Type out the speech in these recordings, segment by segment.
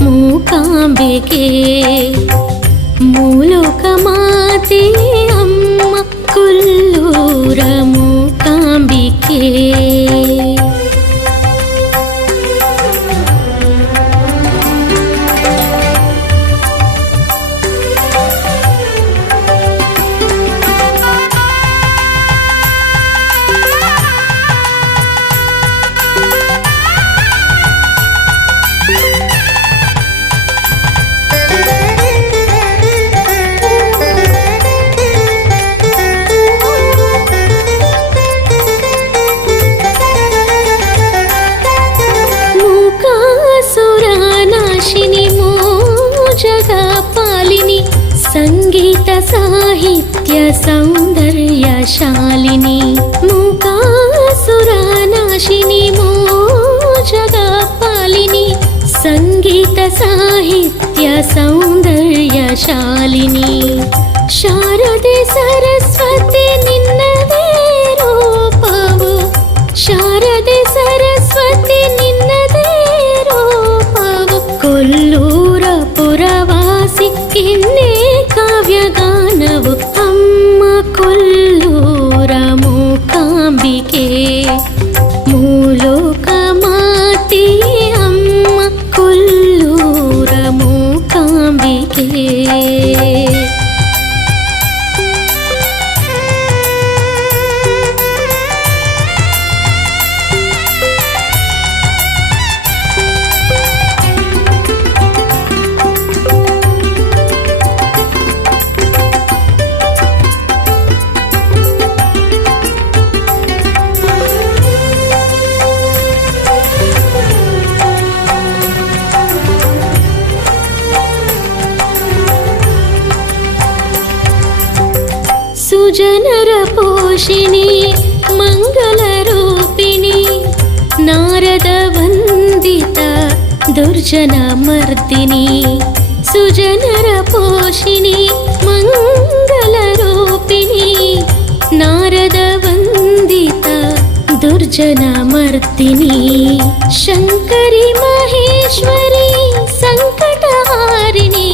ಮೂಕಾಂಬಿಕೆ ಮೂಲೋಕ ಮಾತೆ ಅಮ್ಮ ಕೊಲ್ಲೂರ ಮೂಕಾಂಬಿಕೆ. ಸಂಗೀತ ಸಾಹಿತ್ಯ ಸೌಂದರ್ಯ ಶಾಲಿನಿ ಮೂಕಾಸುರ ನಾಶಿನಿ ಮೋಜಗ ಪಾಲಿನಿ ಸಂಗೀತ ಸಾಹಿತ್ಯ ಸೌಂದರ್ಯ ಶಾಲಿನಿ ಶಾರದೆ ಸರಸ್ವತಿ ನಿನ್ನದೇ ರೂಪವು ಶಾರದೆ ಸರಸ್ವತಿ ನಿನ್ನದೇ ರೂಪವು ಕೊಲ್ಲೂರ ಪುರವಾಸಿ ಇನ್ನೇ ಕಾವ್ಯಗಾನವು ಅಮ್ಮ ಕೊಲ್ಲೂರ ಮೂಕಾಂಬಿಕೆ ಮೂಲೋಕ ಮಾತೆ ಅಮ್ಮ ಕೊಲ್ಲೂರ ಮೂಕಾಂಬಿಕೆ. ಸುಜನರ ಪೋಷಿಣಿ ಮಂಗಲ ರೂಪಿಣಿ ನಾರದ ವಂದಿತ ದುರ್ಜನ ಮರ್ದಿನಿ ಸುಜನರ ಪೋಷಿಣಿ ಮಂಗಲ ರೂಪಿಣಿ ನಾರದ ವಂದಿತ ದುರ್ಜನ ಮರ್ದಿನಿ ಶಂಕರಿ ಮಹೇಶ್ವರಿ ಸಂಕಟಹಾರಿಣಿ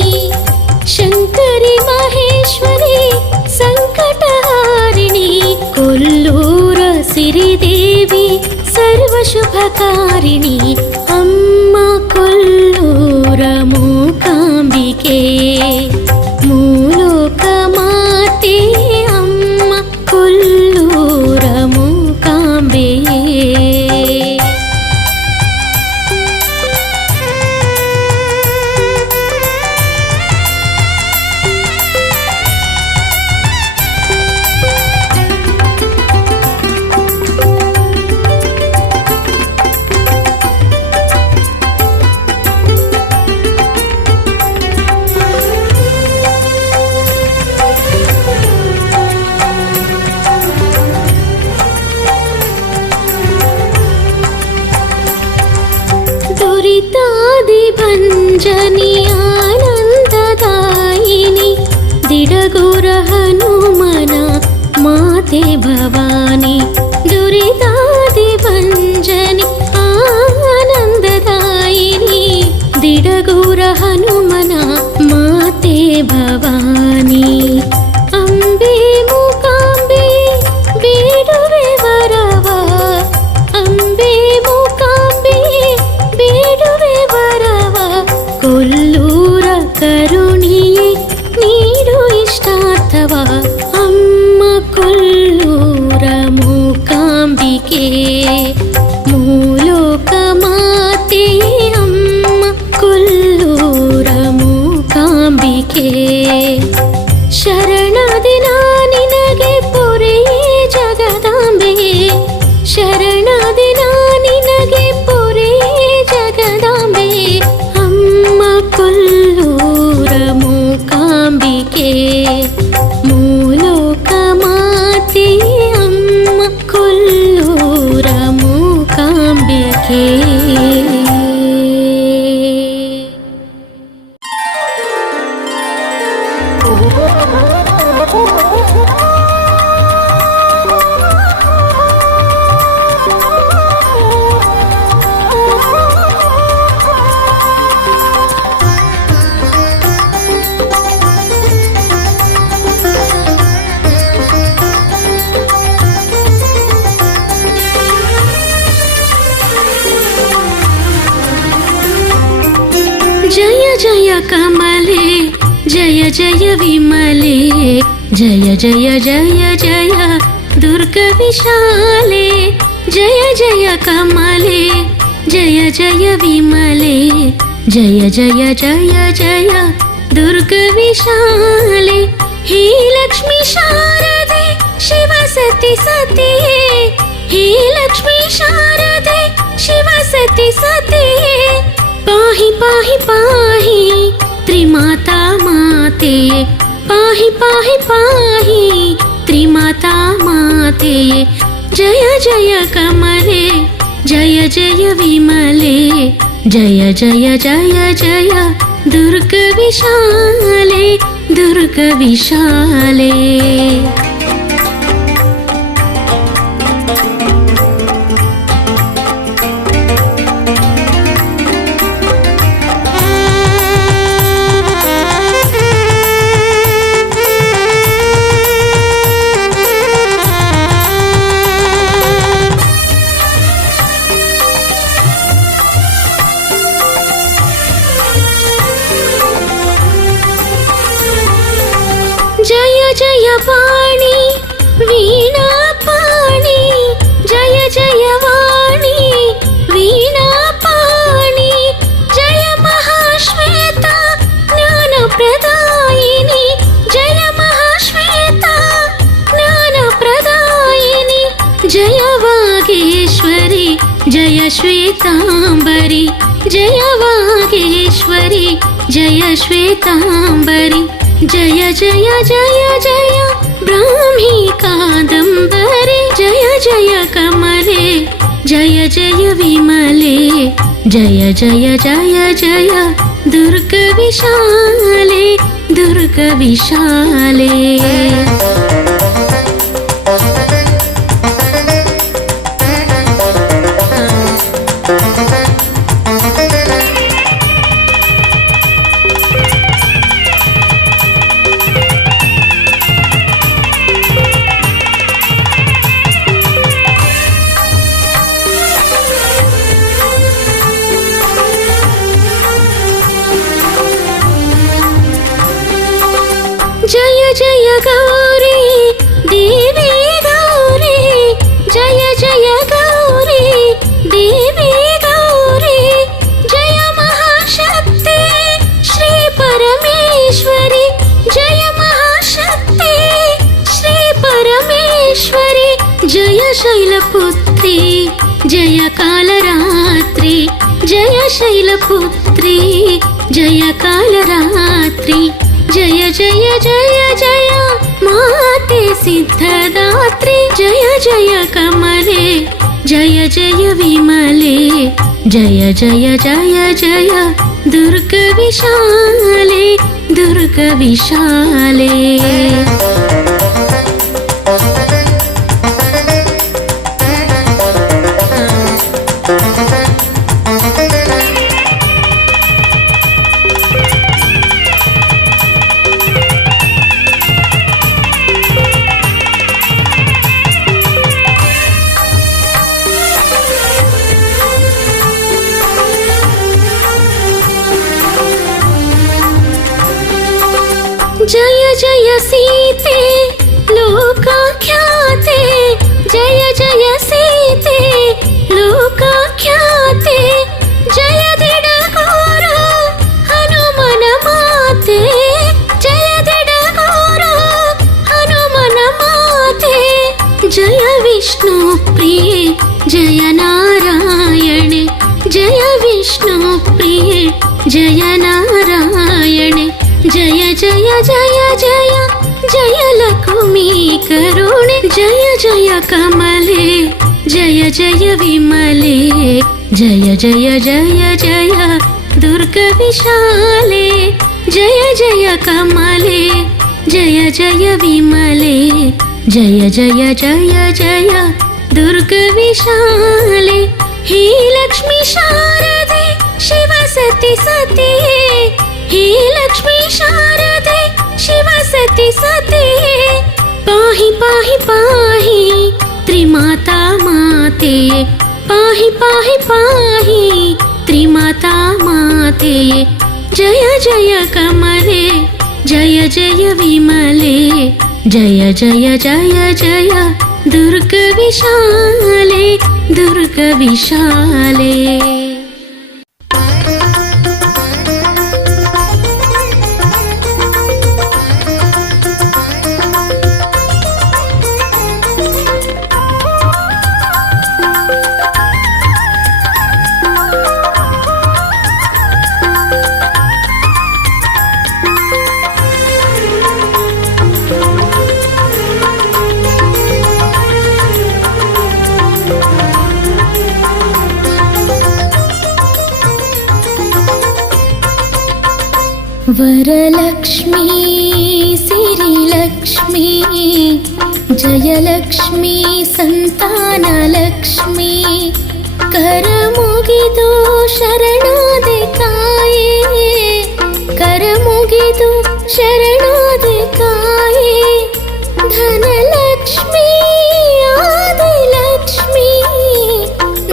ಶಂಕರಿ ಮಹೇಶ್ವರಿ ಸಂಕಟಹಾರಿಣಿ ಕೊಲ್ಲೂರ ಸಿರಿದೇವಿ ಸರ್ವಶುಭಕಾರಿಣಿ ಅಮ್ಮ ಕೊಲ್ಲೂರ ಮೂಕಾಂಬಿಕೆ ಮೂಲೋಕ ಮಾತೆ ಅಮ್ಮ ಕೊಲ್ಲೂರ ಮೂಕಾಂಬೆ. माते भवानी दुरितादिभञ्जनि आनन्ददायिनी दिडगूर हनुमना माते भवानी अंबे मूकांबे ಬೇಡುವೆ ವರವ ಅಂಬೆ ಮೂಕಾಂಬೆ ಬೇಡುವೆ ವರವ ಕೊಲ್ಲೂರ ಕರುಣಿಯೇ ನೀಡು ಇಷ್ಟಾರ್ಥವ ಅಮ್ಮ ಕೊಲ್ಲೂರ ಮೂಕಾಂಬಿಕೆ ಮೂಲೋಕ ಮಾತೆ ಅಮ್ಮ ಕೊಲ್ಲೂರ ಮೂಕಾಂಬಿಕೆ ಶರಣಾದಿ ನಿನಗೆ ಪೊರೆಯೇ ಜಗದಾಂಬೆ ಶರಣಾದಿ ನಿನಗೆ ಪೊರೆಯೇ ಜಗದಾಂಬೆ ಅಮ್ಮ ಕೊಲ್ಲೂರ ಮೂಕಾಂಬಿಕೆ ಮೂಲೋಕ ಮಾತೆ ಅಮ್ಮ ಕೊಲ್ಲೂರ ಮೂಕಾಂಬಿಕೆ जय जय कमले जय जय विमले जय जय जय जय दुर्ग विशाले जय जय कमले जय जय विमले जय जय जय जय दुर्ग विशाले हे लक्ष्मी शारदे शिव सती सती हे लक्ष्मी शारदे शिव सती सती पाहि पाहि पाहि त्रिमाता माते पाहि पाहि पाहि त्रिमाता माते जय जय कमले जय जय विमले जय जय जय जय दुर्ग विशाले दुर्ग विशाले जय जय वाणी वीणा पाणी जय जय वाणी वीणा पाणी जय महाश्वेता ज्ञान प्रदायिनी जय महाश्वेता ज्ञान प्रदायिनी जय वागेश्वरी जय श्वेतांबरी जय वागेश्वरी जय श्वेतांबरी जय जय जय जय ब्राह्मी कादम्बरी जय जय कमले जय जय विमले जय जय जय जय दुर्ग विशाले दुर्ग विशाले जय जय गौरी देवी गौरी जय जय गौरी देवी गौरी जय महाशक्ति श्री परमेश्वरी जय महाशक्ति श्री परमेश्वरी जय शैलपुत्री जय कालरात्रि जय शैलपुत्री जय कालरात्रि जय जय जय जय माते सिद्धदात्री जय जय कमले जय जय विमले जय जय जय जय दुर्ग विशाले दुर्ग विशाले जय विष्णुप्रिये जय नारायणे जय विष्णुप्रिये जय नारायणे जय जय जय जय जय लक्ष्मी करुणे जय जय कमले जय जय विमले जय जय जय जय दुर्गा विशाले जय जय कमले जय जय विमले जय जय जय जय दुर्गा विशाले हे लक्ष्मी शारदे शिव सती सती हे लक्ष्मी शारदे शिव सती सती पाहि पाहि पाहि त्रिमाता माते पाहि पाहि पाहि त्रिमाता माते जय जय कमले जय जय विमले जय जय जय जय दुर्गा विशाले दुर्गा विशाले। वरलक्ष्मी सिरिलक्ष्मी जयलक्ष्मी संतानलक्ष्मी करमुगिदु शರಣಾದೆ ಕಾಯೇ करमुगिदु शರಣಾದೆ ಕಾಯೇ धनलक्ष्मी आदिलक्ष्मी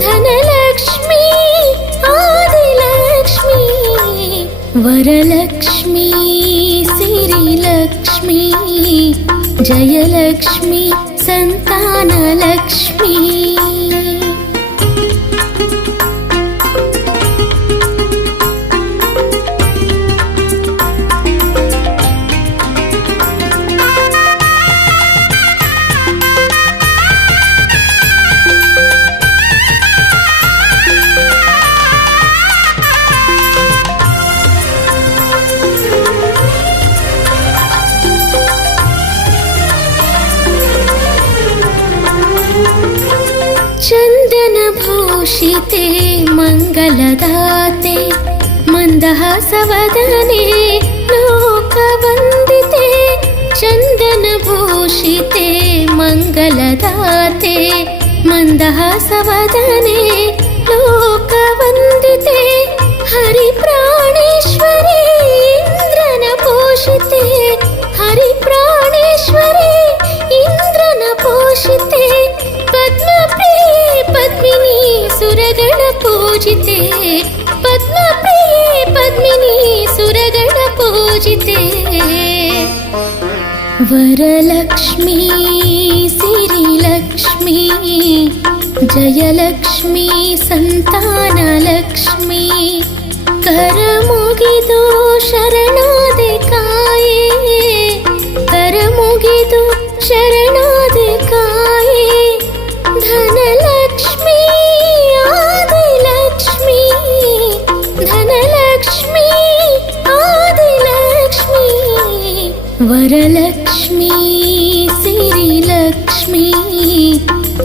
धनलक्ष्मी आदिलक्ष्मी वरलक्ष्मी सिरिलक्ष्मी जयलक्ष्मी संतानलक्ष्मी चन्दनभूषिते मङ्गलदाते मन्दहासवदने लोकवन्दिते चन्दनभूषिते मङ्गलदाते मन्दहासवदने लोकवन्दिते हरिप्राणेश्वरी इन्द्रन पोषिते हरिप्राणेश्वरी इन्द्रन पोषिते पद्मप्रिये पद्मिनी सुरगण पूजिते पद्मप्रिये पद्मिनी सुरगण पूजिते वरलक्ष्मी सिरिलक्ष्मी जयलक्ष्मी संतानलक्ष्मी करमुगिदु शರಣಾದೆ ಕಾಯೇ करमुगिदु शರಣಾದೆ ಕಾಯೇ धनलक्ष्मी आदिलक्ष्मी धनलक्ष्मी आदिलक्ष्मी वरलक्ष्मी सिरिलक्ष्मी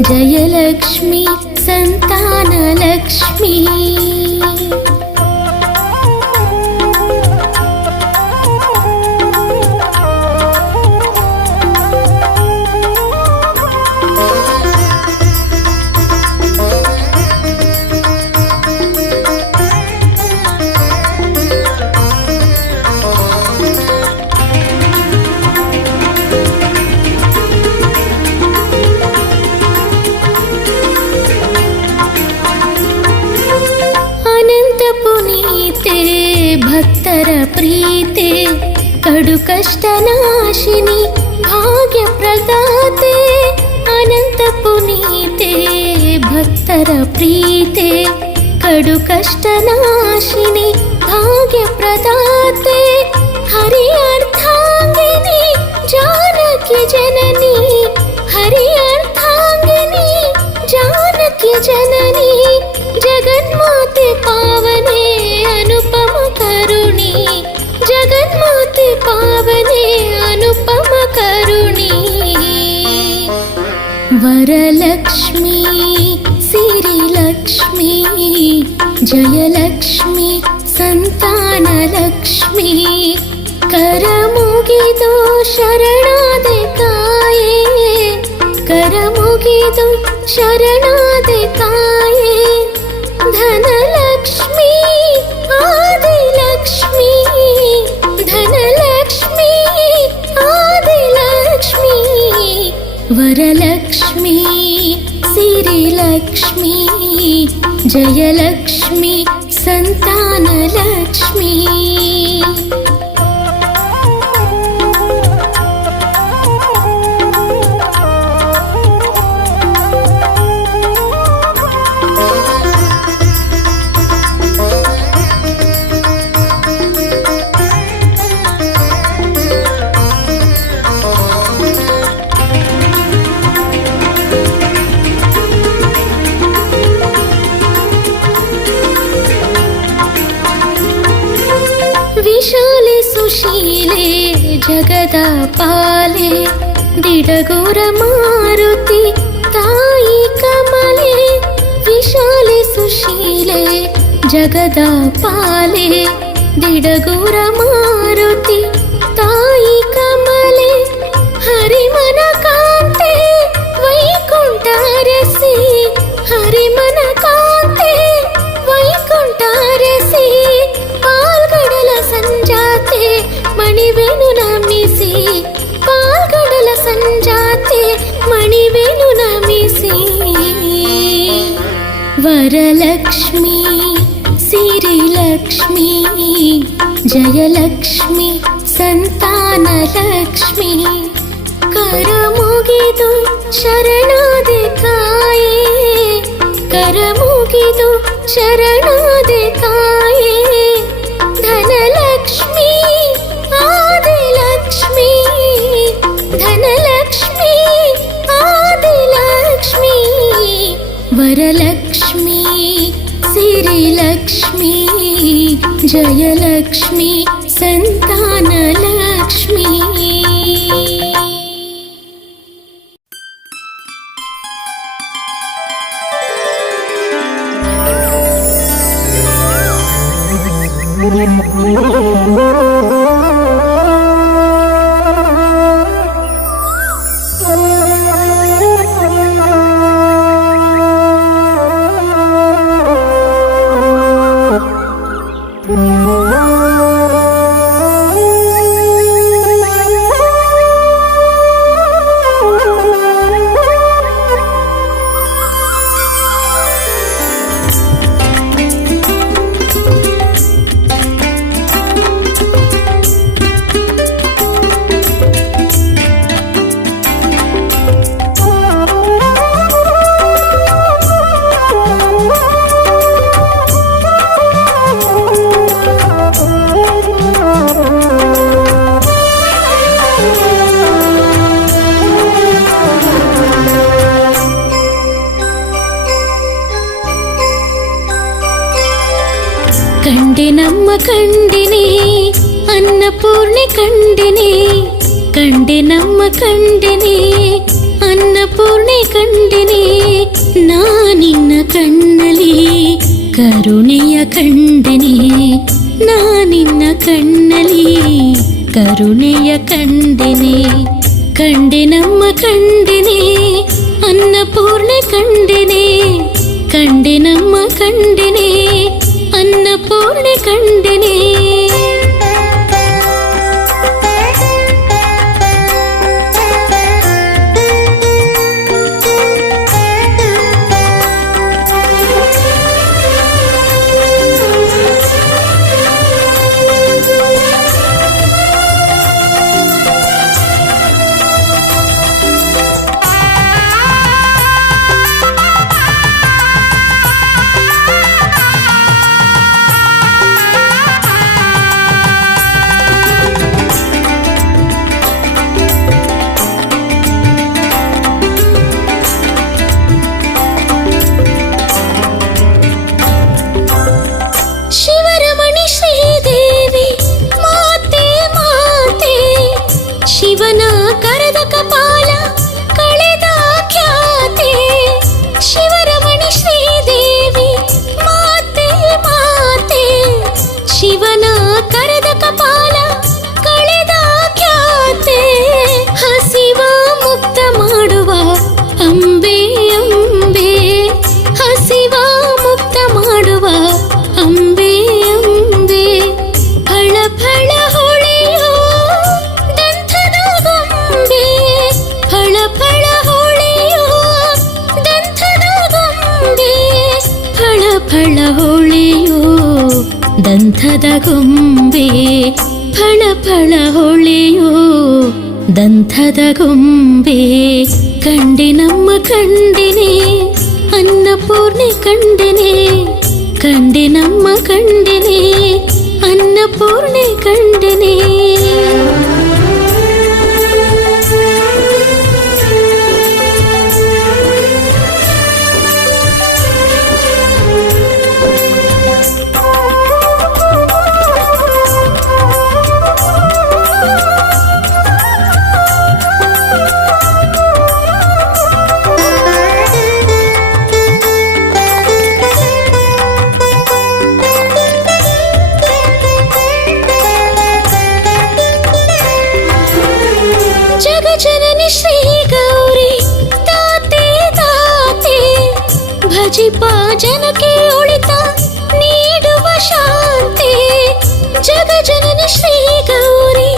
जयलक्ष्मी संतानलक्ष्मी भक्तर प्रीते कಡು कष्टनाशिनी भाग्यप्रदाते अनंत पुनीते भक्तर प्रीते कಡು कष्टनाशिनी भाग्यप्रदाते हरि अर्धांगिनी जानकी जननी हरि अर्थ ವರಲಕ್ಷ್ಮೀ ಸಿರಿಲಕ್ಷ್ಮೀ ಜಯಲಕ್ಷ್ಮಿ ಸಂತಾನಲಕ್ಷ್ಮಿ ಕರ ಮುಗಿದು ಶರಣಾದೆ ತಾಯೇ ಕರ ಮುಗಿದು ಶರಣಾದೆ ತಾಯೇ ಧನಲಕ್ಷ್ಮಿ ಆದಿಲಕ್ಷ್ಮಿ ಧನಲಕ್ಷ್ಮಿ ಆದಿಲಕ್ಷ್ಮಿ ವರಲಕ್ಷ್ಮಿ ಸಿರಿಲಕ್ಷ್ಮಿ ಜಯಲಕ್ಷ್ಮಿ ಸಂತಾನಲಕ್ಷ್ಮಿ ವಿಶಾಲೆ ಸುಶೀಲೆ ಜಗದ ಪಾಲೆ ದಿಡಗುರ ಮಾರುತಿ ತಾಯಿ ಕಮಲೆ ವಿಶಾಲೆ ಸುಶೀಲೆ ಜಗದ ಪಾಲೆ ದಿಡಗುರ ಮಾರುತಿ ತಾಯಿ ಕಮಲೆ ಹರಿಮನ ಕಾಂತೆ ವೈಕುಂಠರಸಿ ಹರಿಮನ ಕಾಂತೆ ವೈಕುಂಠರಸಿ ಪಾಲ್ಗಡಲ ಸಂಜಾತೆ ಮಣಿವೇನು ನಮಿಸಿ ಪಾಲ್ಗಡಲ ಸಂಜಾತೆ ಮಣಿವೇನು ನಮಿಸಿ ವರಲಕ್ಷ್ಮಿ ಸಿರಿಲಕ್ಷ್ಮಿ ಜಯಲಕ್ಷ್ಮಿ ಸಂತಾನಲಕ್ಷ್ಮಿ ಕರ ಮುಗಿದು ಶರಣಾದೆ ತಾಯೇ ಕರ ಮುಗಿದು ಶರಣಾದೆ ತಾಯೇ ಧನಲಕ್ಷ್ಮಿ ಆದಿಲಕ್ಷ್ಮಿ ಧನಲಕ್ಷ್ಮಿ ಆದಿಲಕ್ಷ್ಮಿ ವರಲಕ್ಷ್ಮಿ ಸಿರಿಲಕ್ಷ್ಮಿ ಜಯಲಕ್ಷ್ಮಿ ಸಂತಾನಲಕ್ಷ್ಮಿ ಕಂಡೆ ನಮ್ಮ ಕಂಡಿನಿ ಅನ್ನಪೂರ್ಣೆ ಕಂಡಿನಿ ಕಂಡೆ ನಮ್ಮ ಕಂಡಿನಿ ಅನ್ನಪೂರ್ಣೆ ಕಂಡಿನಿ ನಾನಿನ್ನ ಕಣ್ಣಲಿ ಕರುಣೆಯ ಕಂಡಿನಿ ನಾನಿನ್ನ ಕಣ್ಣಲಿ ಕರುಣೆಯ ಕಂಡಿನಿ ಕಂಡೆ ನಮ್ಮ ಕಂಡಿನಿ ಅನ್ನಪೂರ್ಣೆ ಕಂಡಿನಿ ಕಂಡೆ ನಮ್ಮ ಕಂಡಿನಿ ಅನ್ನಪೂರ್ಣೆ ಕಂಡಿನಿ ಶಿವನ ಕರೆದ ಕಪಾಲ ಕಳೆದ ಖ್ಯಾತಿ ದಂಥದ ಗೊಂಬೆ ಫಳ ಫಳ ಹೊಳೆಯೋ ದಂಥದ ಗೊಂಬೆ ಕಂಡೆ ನಮ್ಮ ಕಂಡೆನೆ ಅನ್ನಪೂರ್ಣೆ ಕಂಡೆನೆ ಕಂಡೆ ನಮ್ಮ ಕಂಡೆನೆ ಅನ್ನಪೂರ್ಣೆ ಕಂಡೆನೆ ಜಗಜನನಿ ಶ್ರೀ ಗೌರಿ ತಾತೆ ತಾತೆ ಭಜಿಪ ಜನಕ್ಕೆ ಒಳಿತ ನೀಡುವ ಶಾಂತಿ ಜಗಜನನಿ ಶ್ರೀ ಗೌರಿ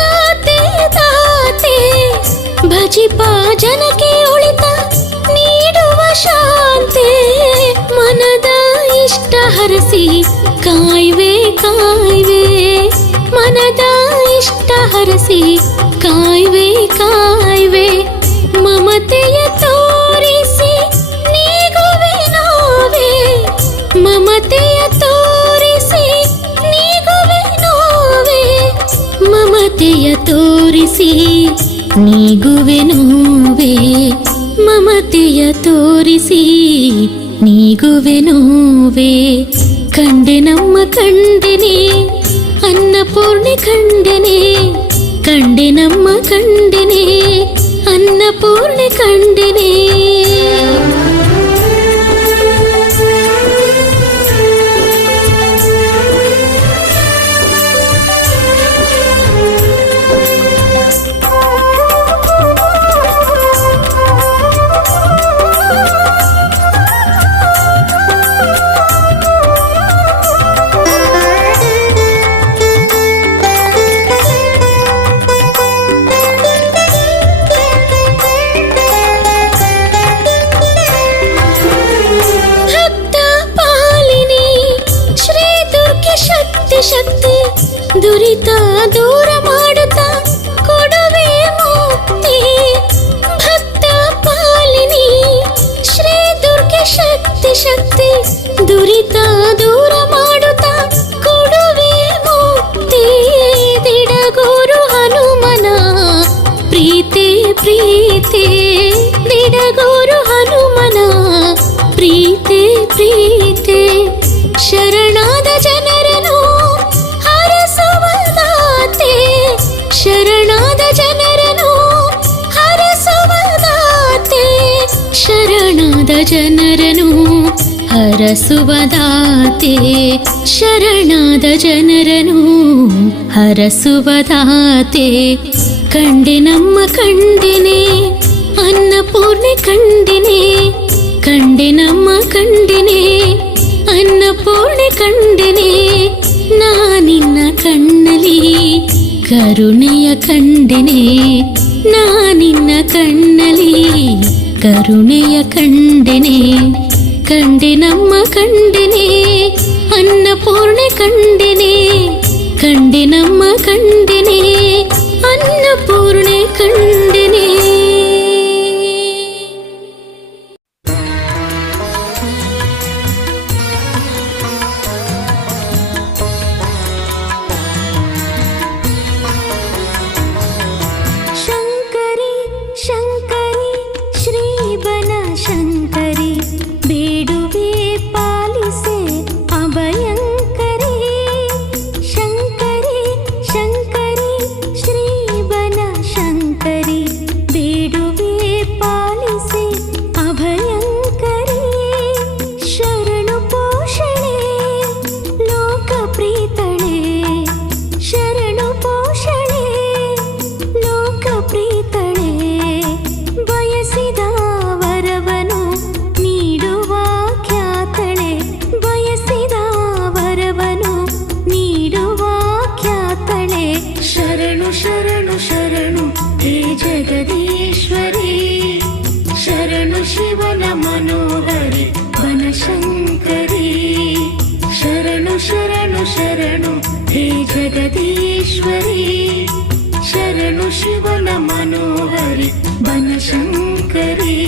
ತಾತೆ ತಾತೆ ಭಜಿಪ ಜನಕ್ಕೆ ಒಳಿತ ನೀಡುವ ಶಾಂತಿ ಮನದ ಇಷ್ಟ ಹರಸಿ ಕಾಯ್ವೆ ಕಾಯ್ವೆ ಮನದ ಇಷ್ಟ ಹರಸಿ ಕಾಯ್ವೆ ಕಾಯ್ವೆ ಮಮತೆಯ ತೋರಿಸಿ ನೀಗುವೆ ನೋವೆ ಮಮತೆಯ ತೋರಿಸಿ ನೀಗುವೆ ನೋವೆ ಮಮತೆಯ ತೋರಿಸಿ ನೀಗುವೆ ನೋವೆ ಮಮತೆಯ ತೋರಿಸಿ ನೀಗುವೆ ನೋವೆ ಕಂಡೆ ನಮ್ಮ ಕಂಡೆನೆ ಅನ್ನಪೂರ್ಣೆ ಕಂಡೆನೆ ಕಂಡೆ ನಮ್ಮ ಕಂಡೆನೆ ಅನ್ನಪೂರ್ಣೆ ಕಂಡೆನೆ ಶಕ್ತಿ ದುರಿತ ದೂರ ಮಾಡುತ್ತಾ ಕೊಡುವೆ ಮುಕ್ತಿ ಭಕ್ತ ಪಾಲಿನಿ ಶ್ರೀ ದುರ್ಗೆ ಶಕ್ತಿ ಶಕ್ತಿ ದುರಿತ ದೂರ ಮಾಡುತ್ತಾ ಕೊಡುವೆ ಮುಕ್ತಿ ದಿಡಗೂರು ಹನುಮನ ಪ್ರೀತಿ ಪ್ರೀತಿ ದಿಡಗೂರು ಹನುಮನ ಪ್ರೀತಿ ಪ್ರೀತಿ ಶರಣಾದ ಜನರನ್ನು ಹರಸುವದಾತೆ ಶರಣಾದ ಜನರನ್ನು ಹರಸುವದಾತೆ ಶರಣಾದ ಜನರನ್ನು ಹರಸುವದಾತೆ ಶರಣಾದ ಜನರನ್ನು ಹರಸುವದಾತೆ ಕಂಡೆ ನಮ್ಮ ಕಂಡೆನೆ ಅನ್ನಪೂರ್ಣೆ ಕಂಡೆನೆ ಕಂಡೆ ನಮ್ಮ ಕಂಡೆನೆ ಅನ್ನಪೂರ್ಣೆ ಕಂಡೆನೆ ನಾನಿನ್ನ ಕಣ್ಣಲಿ ಕರುಣೆಯ ಕಂಡೆನೆ ನಾನಿನ್ನ ಕಣ್ಣಲಿ ಕರುಣೆಯ ಕಂಡೆನೆ ಕಂಡೆ ನಮ್ಮ ಕಂಡೆನೆ ಅನ್ನಪೂರ್ಣೆ ಕಂಡೆನೆ ಕಂಡೆ ನಮ್ಮ ಕಂಡೆನೆ ಅನ್ನಪೂರ್ಣೆ ಕಂಡೆನೆ ಶಂಕರಿ ಜಗದೀಶ್ವರಿ ಶರಣು ಶಿವನ ಮನೋಹರಿ ಬನಶಂಕರಿ.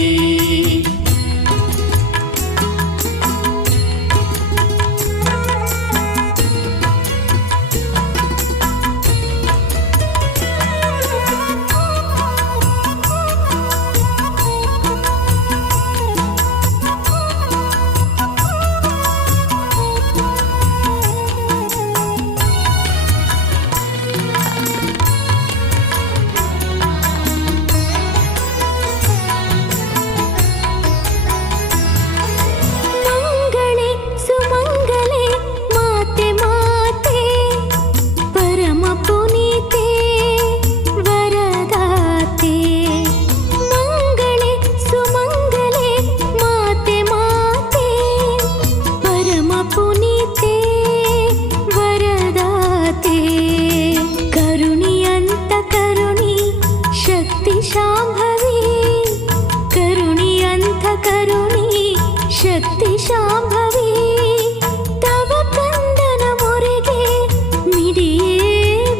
ಶಕ್ತಿ ಶಾಂಭವಿ ತವ ಕಂದನ ಮೊರೆಗೆ ಮಿಡಿಯೇ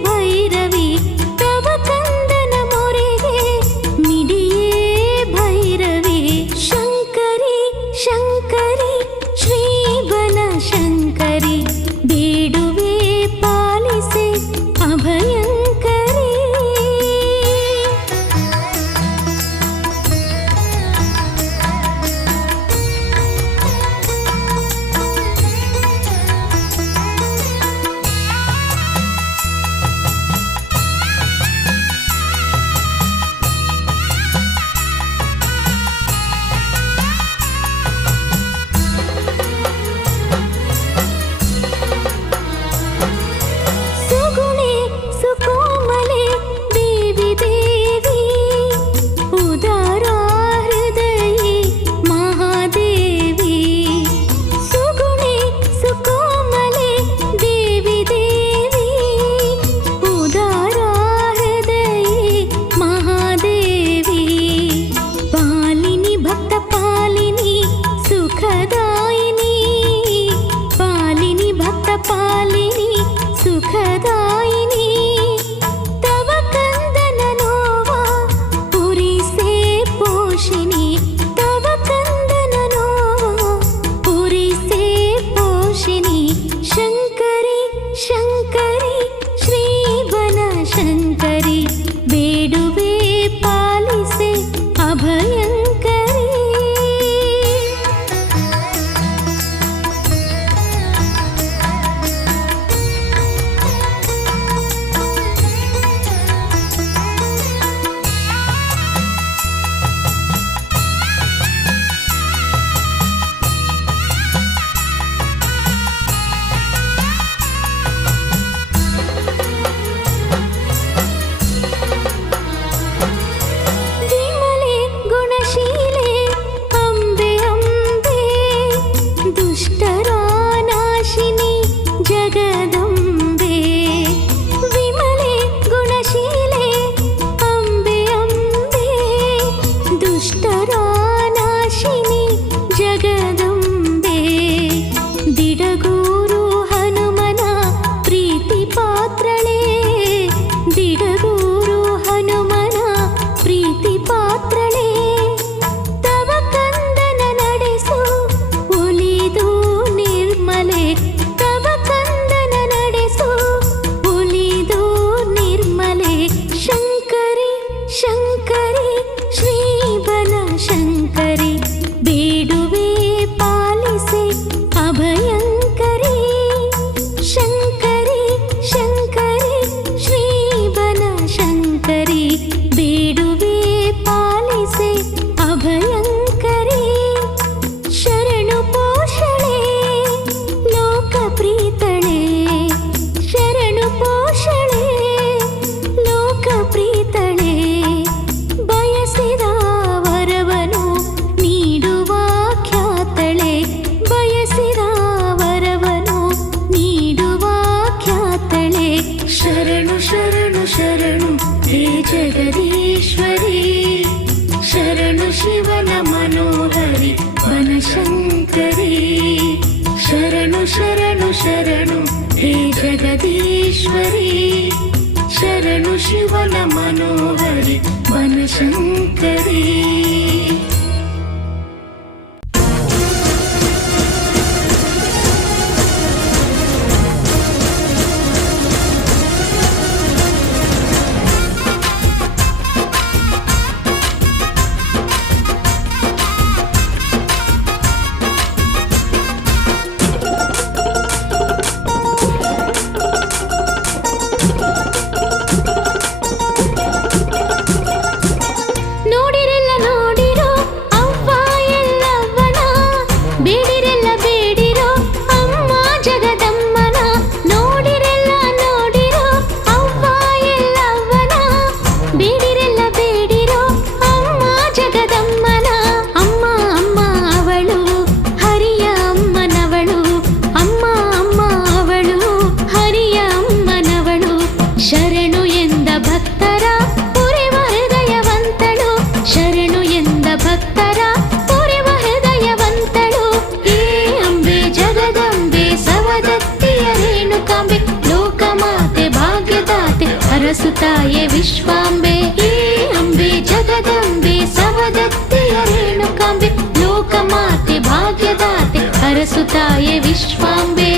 ಭೈರವಿ, ತವ ಕಂದನ ಮೊರೆಗೆ ಮಿಡಿಯೇ ಭೈರವಿ. ಶಂಕರಿ ಶಂಕರಿ ಶ್ರೀ ಬನಶಂಕರಿ ಬೇಡುವೆ ಪಾಲಿಸೆ ಅಭಯಂಕರಿ. ಸುಖದಾಯಿನಿ ತವ ಕಂದನ ನೋವ ಪುರಿಸೆ ಪೋಷಿಣಿ, ತವ ಕಂದನ ನೋವ ಪುರಿಸೆ ಪೋಷಿಣಿ. ಶಂಕರಿ ಶಂಕರಿ ಶ್ರೀ ಬನಶಂಕರಿ ಬೇಡುವೆ ಪಾಲಿಸೆ ಅಭಯಂಕರಿ. ದಿಡಗೂರು ಹನುಮನ ಪ್ರೀತಿ ಪಾತ್ರಳೆ, ದಿಡಗೂರು ಹನುಮನ ಪ್ರೀತಿ ಪಾತ್ರಳೆ ತವ ಕಂದನ ನಡೆಸು ಒಲಿದು ನಿರ್ಮಲೆ, ತವ ಕಂದನ ನಡೆಸು ಒಲಿದು ನಿರ್ಮಲೆ. ಶಂಕರಿ ಶಂಕರಿ ಶ್ರೀ ಬನಶಂಕರಿ ಬೇಡುವೆ ಪಾಲಿಸೆ ಅಭಯಂಕರಿ. ಶಂಕರಿ ಶಂಕರಿ ಶ್ರೀ ಬನಶಂಕರಿ ಬೇಡುವೆ ಪಾಲಿಸೆ ಅಭಯಂಕರಿ. ಶರಣು ಪೋಷಳೆ ಲೋಕಪ್ರೀತಳೆ, ಶರಣು ಪೋಷಳೆ ಲೋಕಪ್ರೀತಳೆ ಬಯಸಿದ ವರವನು ನೀಡುವ ಖ್ಯಾತಳೆ, ಬಯಸಿದ ವರವನು ನೀಡುವ ಖ್ಯಾತಳೆ. ಶರಣು ಶರಣು ಶರಣು ಹೇ ಜಗದೀಶ್ವರಿ ಶರಣು ಶಿವನ ಮನೋಹರಿ ಬನಶಂಕರಿ. ಶರಣು ಶರಣು ಶರಣು ಹೇ ಜಗದೀಶ್ವರಿ ಶರಣು ಶಿವನ ಮನೋಹರಿ ಬನಶಂಕರಿ. ನೋಡಿರೆಲ್ಲ ನೋಡಿರೋ ಅವ್ವ ಎಲ್ಲವ್ವನ, ಬೇಡಿರೆಲ್ಲ ಬೇಡಿರೋ ಅಮ್ಮ ಜಗದಮ್ಮನ. ನೋಡಿರೆಲ್ಲ ನೋಡಿರೋ ಅವ್ವ ಎಲ್ಲವ್ವನ, ಬೇಡಿರೆಲ್ಲ ಬೇಡಿರೋ ಅಮ್ಮ ಜಗದಮ್ಮನ. ಅಮ್ಮ ಅಮ್ಮ ಅವಳು ಹರಿಯ ಅಮ್ಮನವಳು, ಅಮ್ಮ ಅಮ್ಮ ಅವಳು ಹರಿಯ ಅಮ್ಮನವಳು. ಶರಣು ಎಂದ ಭಕ್ತರ ಪುರಿವ ಹೃದಯವಂತಳು, ಶರಣು ಎಂದ ಭಕ್ತರ ಪುರಿವ ಹೃದಯವಂತಳು. ಹೇ ಅಂಬೆ ಜಗದಂಬೆ ಸವದತ್ತಿಯ ರೇಣುಕಾಂಬೆ, ಲೋಕಮಾತೆ ಭಾಗ್ಯದಾತೆ ಹರಸುತ್ತಾಯೆ ವಿಶ್ವಾಂಬೆ. ಹೇ ಅಂಬೆ ಜಗದಂಬೆ ಸವದತ್ತಿಯ ರೇಣುಕಾಂಬೆ, ಲೋಕಮಾತೆ ಭಾಗ್ಯದಾತೆ ಹರಸುತ್ತಾಯೆ ವಿಶ್ವಾಂಬೆ.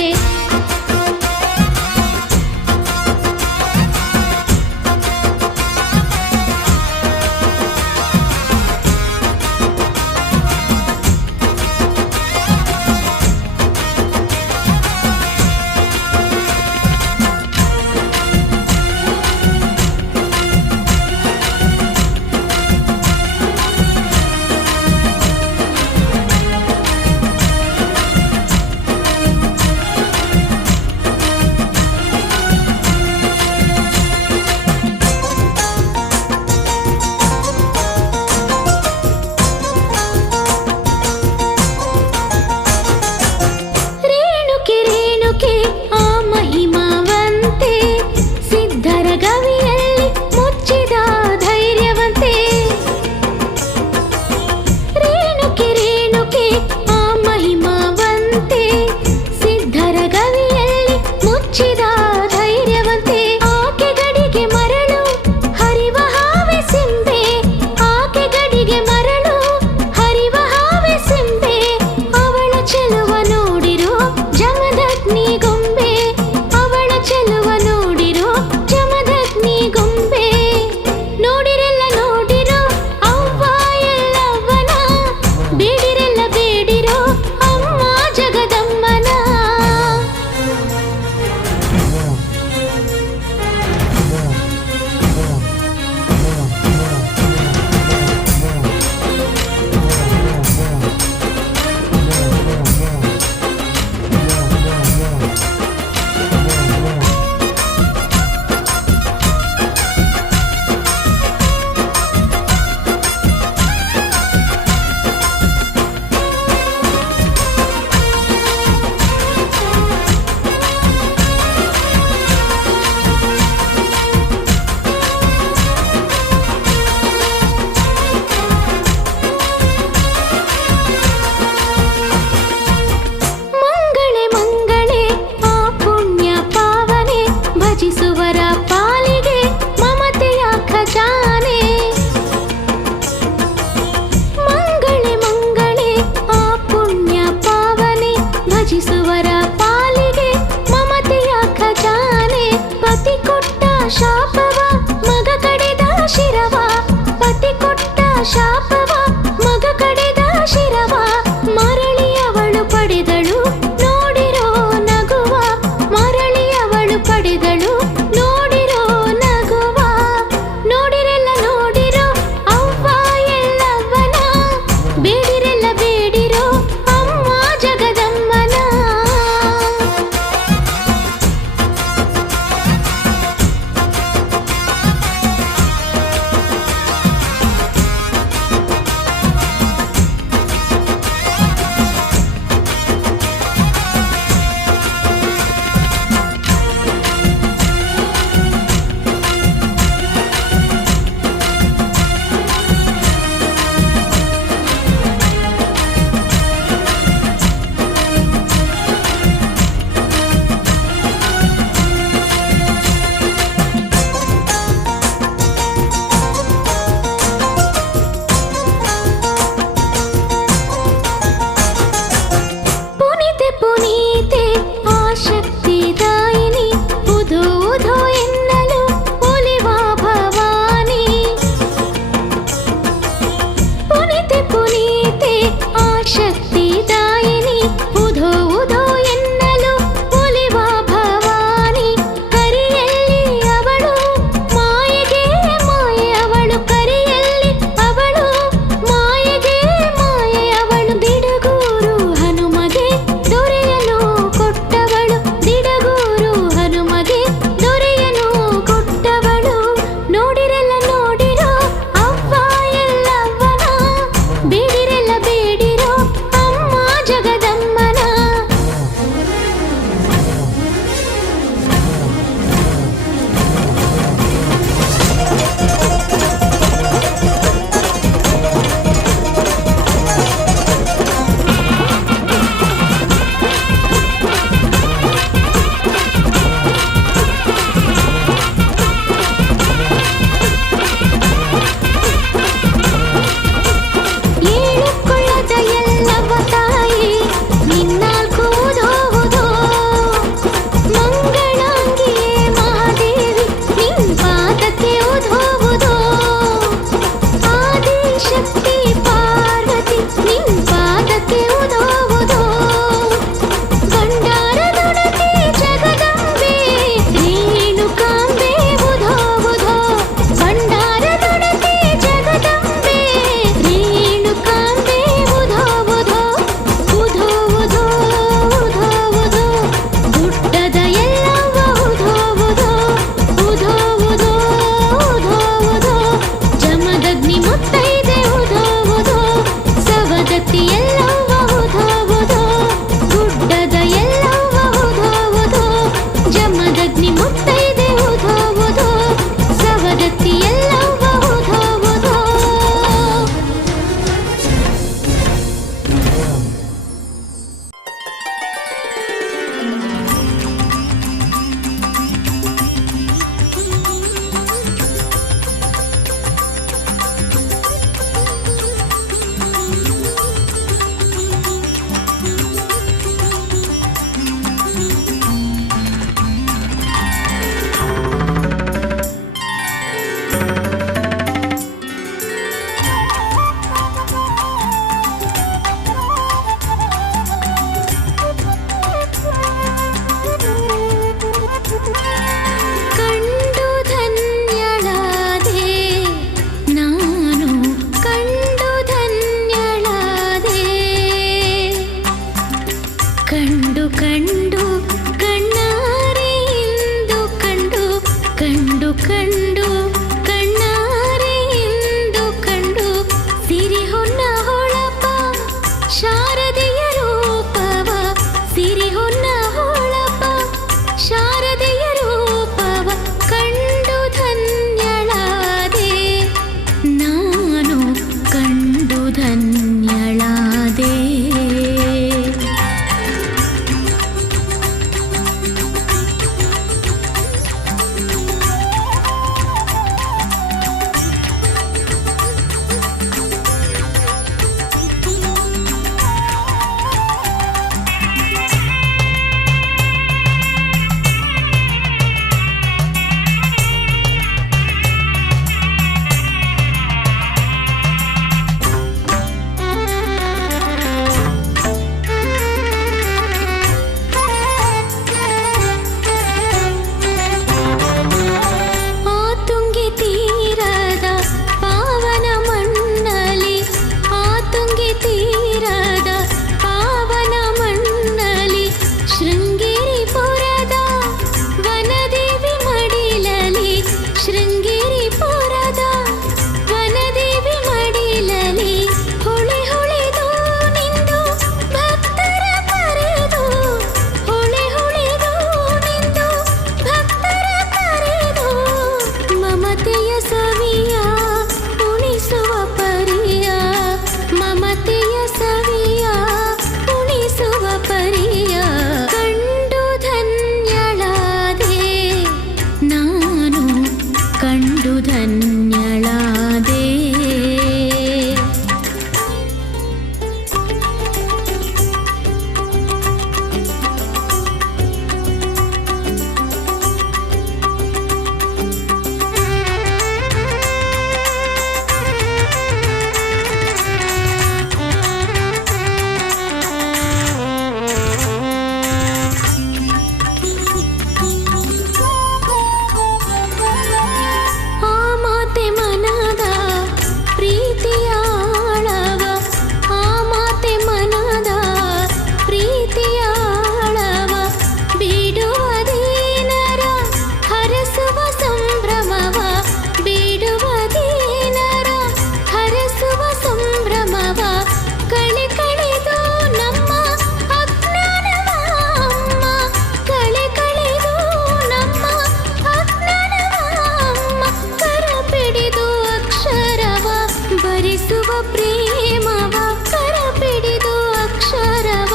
ಬರಿಸುವ ಪ್ರೇಮವ ಕರಪಿಡಿದು ಅಕ್ಷರವ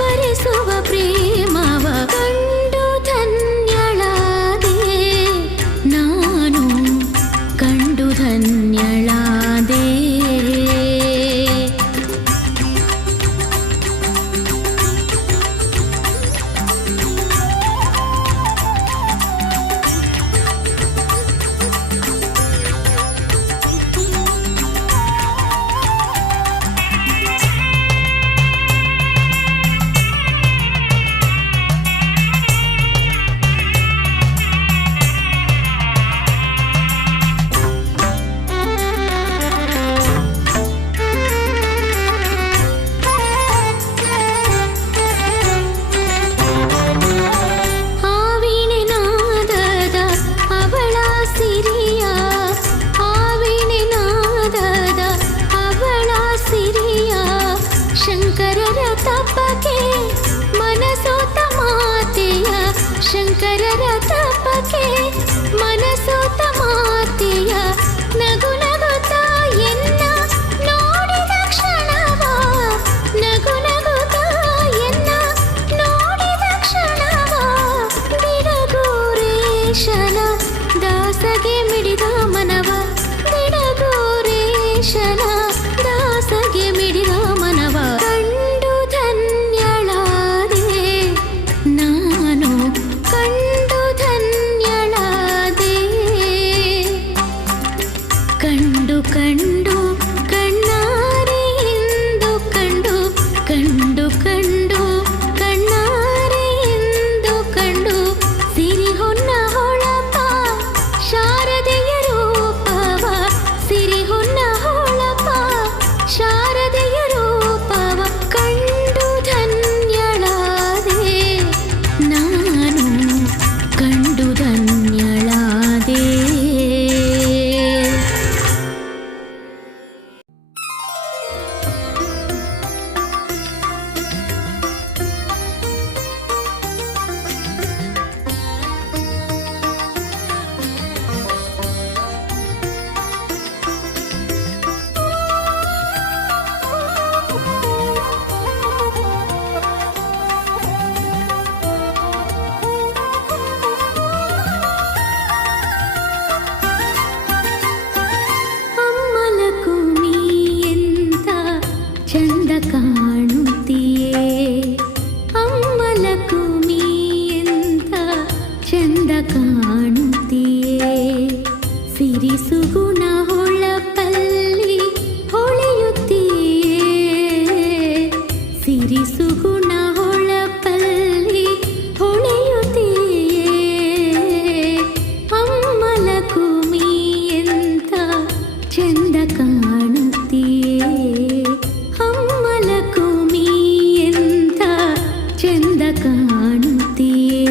ಬರಿಸುವ ಪ್ರೇಮವ ಕಂಡು ಧನ್ಯಳಾದೆ ನಾನು ಕಂಡು ಧನ್ಯಳಾದೆ. ಶಂಕರರ ತಪಕ್ಕೆ ಮನಸೋತ ಮಾತೆಯ ನಗು ನಗುತ್ತಾ ಎನ್ನ ನೋಡಿದ ಕ್ಷಣವ ನಗು ನಗುತ್ತಾ ಎನ್ನ ನೋಡಿದ ಕ್ಷಣವ ಬಿಡಗೂರೇಶನ ದಾಸಗೆ ಮಿಡಿದ ಮನವ ಬಿಡಗೂರೇಶನ ದಾಸಗೆ ಮಿಡಿದ ಮನವ ಕಂಡು ಧನ್ಯಳಾದೆ ನಾನು ಕಂಡು ಧನ್ಯಳಾದೆ. ಕಂಡು ಕಂಡು ಕಣ್ಣಾರೆ ಎಂದು ಕಂಡು ಕಂಡು ಕಂಡು ಕಣ್ಣಾರೆ ಎಂದು ಕಂಡು ಸಿರಿ ಹೊನ್ನ ಹೊಳಪ ಶಾರದೆಯ ರೂಪವ ಸಿರಿ ಹೊನ್ನ ಹೊಳಪ ಶಾರದೆಯ ರೂಪವ ಕಂಡು ಧನ್ಯಳಾದೆ ನಾನು ಕಂಡು ಧನ್ಯಳಾದೆ. ಅಮ್ಮಲಕುಮಿ ಎಂತ ಚಂದ ಕಾಣುತ್ತೀಯೇ ಅಮ್ಮಲಕುಮಿ ಎಂತ ಚಂದ ಕಾಣುತ್ತೀಯೇ ಸಿರಿಸುಗುಣ ಹೊಳಪಲ್ಲಿ ಹೊಳೆಯುತ್ತೀಯೇ ಸಿರಿಸುಗುಣ ಹೊಳಪಲ್ಲಿ ಹೊಳೆಯುತ್ತೀಯೇ ಅಮ್ಮಲಕುಮಿ ಎಂತ ಚಂದ ಕಾಣುತ್ತೀಯೇ ಅಮ್ಮಲಕುಮಿ ಎಂತ ಚಂದ ಕಾಣುತ್ತೀಯೇ.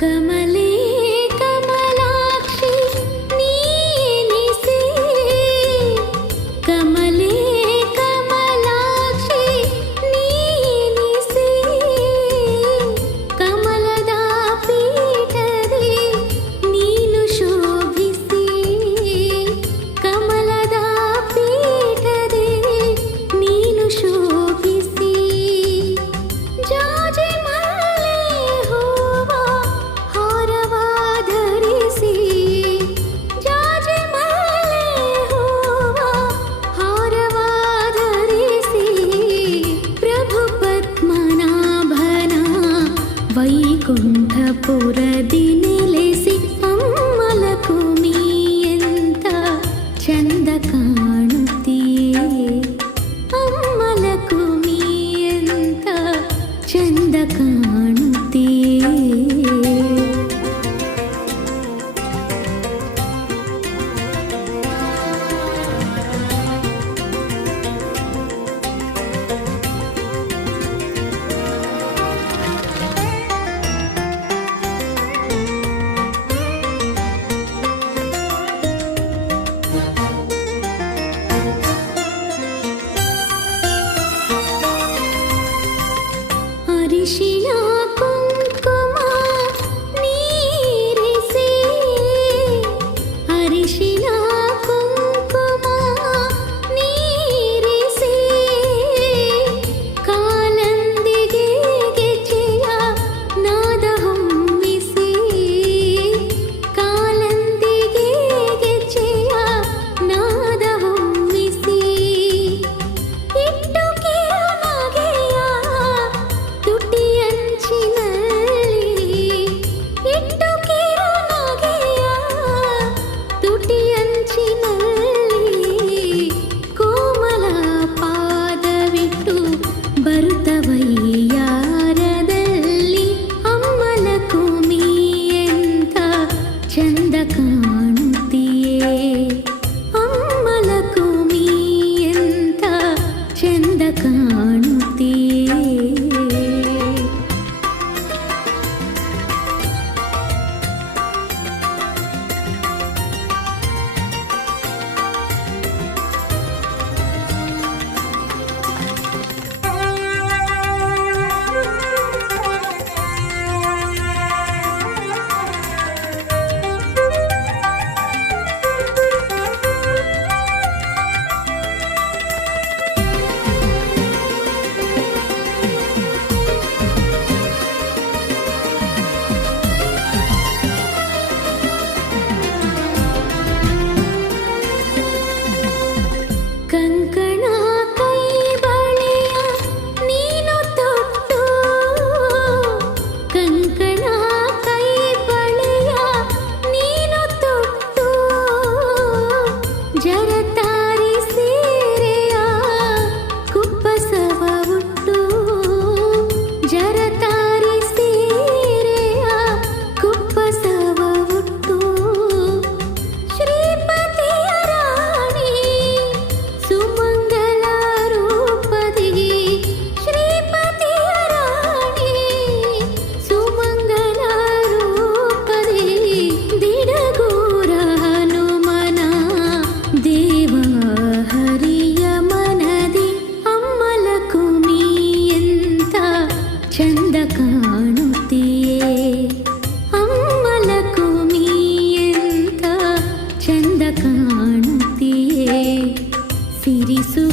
ಕಮಲೇ ಕಮಲಾಕ್ಷಿ ನೀನಿಸಿ ಕಮಲೇ ಕಮಲಾಕ್ಷಿ ನೀನಿಸಿ ಕಮಲದ ಪೀಠದಿ ನೀನು ಶೋಭಿಸಿ ಕಮಲದ ಪೀಠದಿ ನೀನು ಶೋಭಿಸಿ ಜಾಜಿ ಮಲ್ಲೆ ಹೂವ ಹಾರವಾಧರಿಸಿ ಜಾಜಿ ಮಲ್ಲೆ ಹೂವ ಹಾರವಾಧರಿಸಿ ಪ್ರಭು ಪದ್ಮನಾಭನ ವೈಕುಂಠಪುರದಿ ನೆಲೆಸಿ ಅಮ್ಮಲಕುಮಿ ಎಂತ ಚಂದ ಕಾಣುತ್ತೀಯೇ ಅಮ್ಮಲಕುಮಿ ಎಂತ ಚಂದ ಕಾಣುತ್ತೀಯೇ. ಅರಿಶಿನ ಕುಂಕುಮ ನೀರಿಸಿ, ಅರಿಶಿನ ಕುಂಕುಮ ನೀರಿಸಿ, ಕಾಲಂದಿಗೆ ಗೆಜ್ಜೆಯ ನಾದ ಹೊಮ್ಮಿಸಿ, ಕಾಲಂದಿಗೆ ಗೆಜ್ಜೆಯ ನಾದ ಹೊಮ್ಮಿಸಿ, ಇಟ್ಟು ಕಿರುನಗೆಯ ತುಟಿಯಂಚಿನಲ್ಲಿ, ಇಟ್ಟು ಕಿರುನಗೆಯ ತುಟಿಯಂಚಿನಲ್ಲಿ, ಕೋಮಲ ಪಾದವಿಟ್ಟು ಬರುತ್ತವಯ್ಯಾರದಲ್ಲಿ, ಅಮ್ಮಲ ಕುಮಿ ಎಂತ ಚಂದ ಕಾಣುತ್ತೀಯೇ. ಅಮ್ಮಲ ಕುಮಿ ಎಂತ ಚಂದ ಕಾಣುತ್ತೀಯೇ. ಕಂಕಣ ಕೈ ಬಳೆಯ ನೀನು ತೊಟ್ಟು, ಕಂಕಣ ಕೈ ಬಳೆಯ ನೀನು ತೊಟ್ಟು, ಜರತಾರಿ ಸೀರೆಯ ಕುಪ್ಪಸವ ಉಟ್ಟು, ಜರತಾರಿ ಸೀರೆಯ ಕುಪ್ಪಸವ ಉಟ್ಟು, ಶ್ರೀಪತಿಯ ರಾಣಿ ಸುಮಂಗಲ ರೂಪದಿ, ಶ್ರೀಪತಿಯ ರಾಣಿ ಸುಮಂಗಲ ರೂಪದಿ, ದಿಡಗೂರ ಹನುಮನ ದೇವ ಹರಿಯ ಮನದಿ, ಅಮ್ಮಲ ಕುಮಿ ಎಂತ ಚಂದ ಕಾಣುತ್ತೀಯೇ. ಅಮ್ಮಲ ಕುಮಿ ಎಂತ ಚಂದ ಕಾಣುತ್ತೀಯೇ. ಸಿರಿಸು